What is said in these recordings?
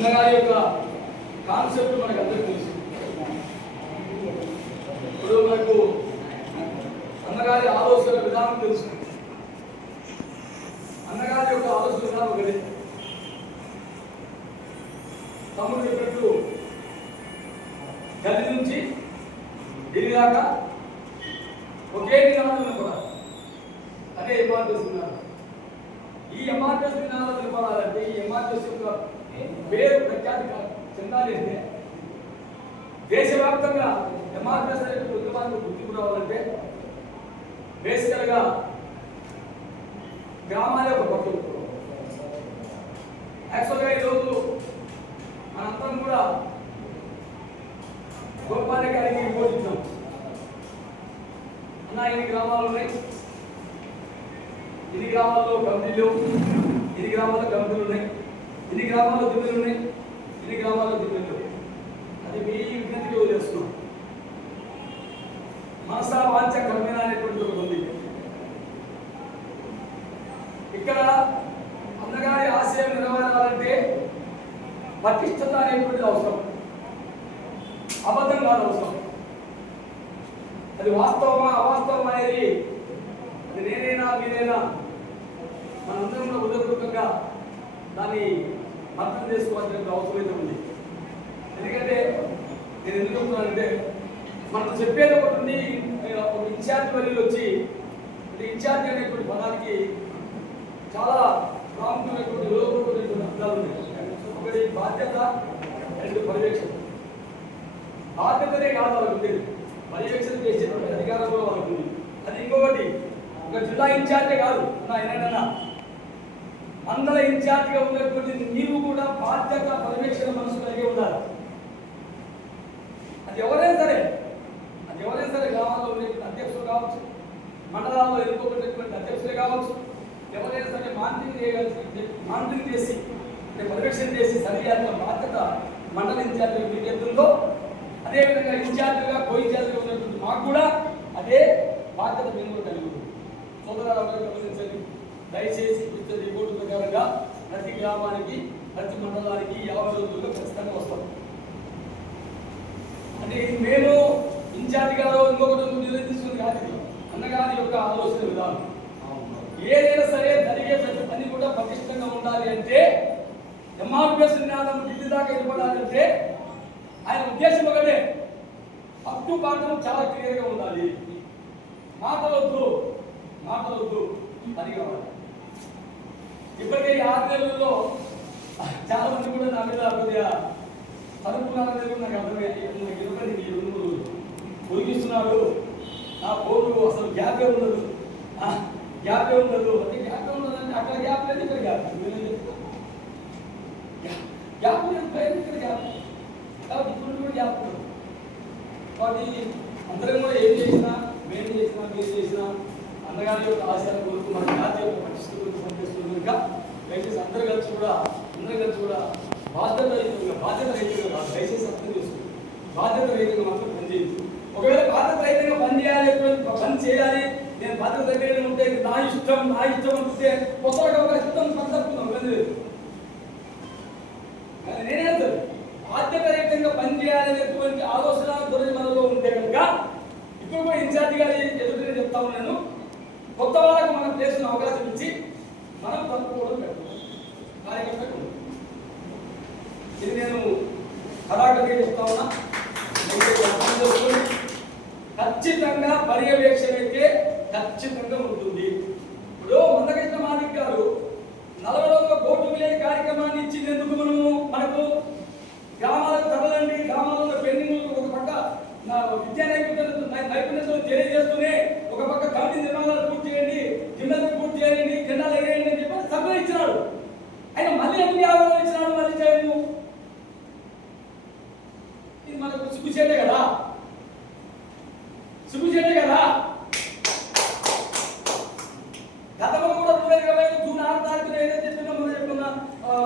అన్నగారి యొక్క కాన్సెప్ట్ మనకు అందరికీ తెలుసు. ఇప్పుడు మనకు అన్నగారి ఆలోచన విధానం తెలుసు. అన్నగారి యొక్క ఆలోచన విధానం ఒకటి. తమ్ముడు చెప్పినట్టు గది నుంచి ఢిల్లీ దాకా ఒకే నినాదం కూడా అదే ఎంఆర్పిఎస్ నినాదం. ఈ ఎంఆర్పిఎస్ నినాదం నిలబడాలంటే, ఈ ఎంఆర్పిఎస్ యొక్క పేరు ప్రఖ్యాతి చెందాలి అంటే, దేశవ్యాప్తంగా ఎంఆర్పిఎస్ అనే ఉద్యమానికి గుర్తింపు రావాలంటే బేసికల్గా గ్రామాల యొక్క పట్టు. యాక్చువల్గా ఈరోజు మనందరం కూడా గోపాల గారికి రిపోర్ట్ ఇచ్చాం. అన్న ఇన్ని గ్రామాలు ఉన్నాయి, ఇన్ని గ్రామాల్లో కమిటీలు, ఇన్ని గ్రామాల్లో కమిటీలు ఉన్నాయి, ఇన్ని గ్రామాల్లో దిమ్మెలు ఉన్నాయి, ఇన్ని గ్రామాల్లో దిమ్మెలు. అది మీ విజ్ఞతకి వదిలేస్తున్నాం. మనసా వాంఛ కర్మేణ అనేటువంటి ఒకటి ఉంది. ఇక్కడ అన్నగారి ఆశయం నెరవేరాలంటే పటిష్టత అనేటువంటిది అవసరం, అబద్ధం కాదు అవసరం. అది వాస్తవమా అవాస్తవం అనేది అది నేనైనా మీరైనా మనందరం కూడా హృదయపూర్వకంగా దాన్ని అర్థం చేసుకోవాల్సిన అవసరం అయితే ఉంది. ఎందుకంటే నేను ఎందుకు చెప్తున్నానంటే, మనం చెప్పేది ఒకటి ఉంది. ఒక ఇన్ఛార్జ్ వల్లీలు వచ్చి, ఇన్ఛార్జ్ అనేటువంటి పదానికి చాలా ప్రాముఖ్యమైనటువంటి విలువైనటువంటి అర్థాలు ఉన్నాయి. ఒకటి బాధ్యత, రెండు పర్యవేక్షణ. బాధ్యతనే కాదు వాళ్ళకు ఉండేది, పర్యవేక్షణ చేసేటువంటి అధికారం కూడా వాళ్ళకు ఉంది. అది ఇంకొకటి, ఒక జిల్లా ఇన్ఛార్జే కాదు ఏదైనా మండల ఇన్ఛార్జిగా ఉన్నటువంటి నీవు కూడా బాధ్యత పర్యవేక్షణ మనసు కలిగి ఉండాలి. అది ఎవరైనా సరే గ్రామాల్లో ఉండేటువంటి అధ్యక్షులు కావచ్చు, మండలాల్లో ఎన్నుకోబడినటువంటి అధ్యక్షులే కావచ్చు, ఎవరైనా సరే మానిటరింగ్ చేసి పర్యవేక్షణ చేసి సరిచేయాల్సిన బాధ్యత మండల ఇన్ఛార్జిగా మీకు ఎంతుందో, అదేవిధంగా ఇన్ఛార్జిగా కో ఇన్ఛార్జిగా ఉన్నటువంటి మాకు కూడా అదే బాధ్యత మేము కూడా కలిగి ఉంటుంది. సోదరులు గమనించండి, దయచేసి ఇచ్చిన రిపోర్టు ప్రకారంగా ప్రతి గ్రామానికి ప్రతి మండలానికి 50 రోజుల్లో ఖచ్చితంగా వస్తాం. అంటే మేము ఇన్ఛార్జి గారు ఇంకొకటి నిర్ణయించుకుని కాదు, అన్నగారి యొక్క ఆలోచన విధానం. ఏదైనా సరే జరిగే ప్రతి పని కూడా పటిష్టంగా ఉండాలి అంటే, ఎంఆర్పిఎస్ నినాదం ఢిల్లీ దాకా వెళ్ళిపోవాలంటే ఆయన ఉద్దేశం ఒకటే, అప్టు పాఠం చాలా క్లియర్గా ఉండాలి. మాటలొద్దు అది కావాలి. ఇప్పటికే 6 నెలల్లో చాలా మంది కూడా నా మీద కొద్దిగా తలుపుకున్నారనేది నాకు అర్థమైంది. పొరిగిస్తున్నాడు, నా ఫోను అసలు గ్యాపే ఉండదు అంటే గ్యాపే ఉండదంటే అక్కడ గ్యాప్ లేదు, ఇక్కడ గ్యాప్ లేదు, పైన ఇక్కడ గ్యాప్. కాబట్టి ఇప్పుడు కూడా గ్యాప్ ఉండదు. కాబట్టి అందరం కూడా ఏం చేసినా, మేము చేసినా, మీరు చేసినా అన్నగారి యొక్క ఆశయాల కొరకు, మన జాతి యొక్క పటిష్ట కొరకు పనిచేస్తుంది కనుక దయచేసి అందరూ కలిసి కూడా బాధ్యత రహితంగా దయచేసి అర్థం చేసుకుంది. బాధ్యత రహితంగా మాత్రం పనిచేయదు. ఒకవేళ బాధ్యత రహితంగా పని చేయాలి, నేను బాధ్యత దగ్గర ఉంటే నా ఇష్టం అనుకుంటే కొత్తగా ఒక ఇష్టం తప్పుతున్నాం లేదు. కానీ నేనేంటారు, బాధ్యత రహితంగా పనిచేయాలనేటువంటి ఆలోచన దొరికి మనలో ఉంటే కనుక, ఇప్పుడు కూడా ఇన్ఛార్జి గారి ఎదుటి చెప్తా ఉన్నాను, కొత్త వాళ్ళకు మనం చేసిన అవకాశం ఇచ్చి మనం తప్పుకోవడం పెట్టాలి కార్యకర్తకు. ఇది నేను కళాకర్గా చెప్తా ఉన్నా. ఖచ్చితంగా పర్యవేక్షణ అయితే ఖచ్చితంగా ఉంటుంది. ఇప్పుడు మందకృష్ణ మాదిక్ గారు 40 రోజుల కోర్టు విలేజ్ కార్యక్రమాన్ని ఇచ్చినందుకు మనకు గ్రామాలకు తరలండి, గ్రామాలలో పెండింగ్ ఒక పక్క విద్యా నైపుణ్యతను తెలియజేస్తూనే ఒక పక్క కమిటీ నిర్మాణాలు పూర్తి చేయండి, జిల్లాలు పూర్తి చేయండి, జెండాలు ఎగరేయండి అని చెప్పి సభ్యులు ఇచ్చినాడు. ఆయన మళ్ళీ ఎప్పుడు 50 రోజులు ఇచ్చినాడు, మళ్ళీ చేయము. ఇది మనకు సిగ్గుచేటే కదా. గతంలో కూడా 2020 జూన్ 6 తారీఖున ఏదైతే చెప్పుకున్నా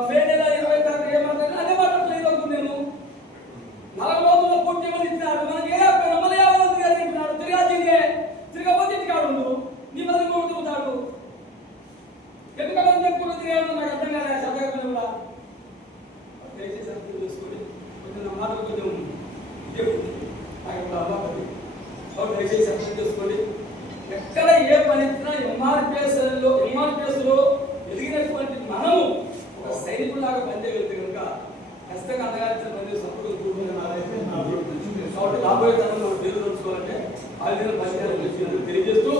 మే నెల 20 తారీఖు ఏమంటారు అదే మాట్లాడలేదు అనుకున్నాను. 40 రోజుల్లో పూర్తి ఏమని ఇచ్చినాడు, మనకి ఏ మళ్ళీ 50 రోజులు చెప్పినాడు. తిరగపోతే ఇంటికాడు నీ మళ్ళీ కొడుతుంటాడు. ఎందుకంటే తిరిగాడు కాబట్టి దయచేసి అర్థం చేసుకోండి. ఎక్కడ ఏ పని ఇచ్చినా ఎంఆర్పిఎస్లో ఎదిగినటువంటి మనము ఒక సైనికులాగా పనిచేయగలిగితే కనుక ఖచ్చితంగా అందగాల్సిన పని సంపూర్ణ కూడుకుని కాబట్టి రాబోయే తరంలో పేరు తెలుసుకోవాలంటే ఆ విధంగా పనిచేయాలని తెలియజేస్తూ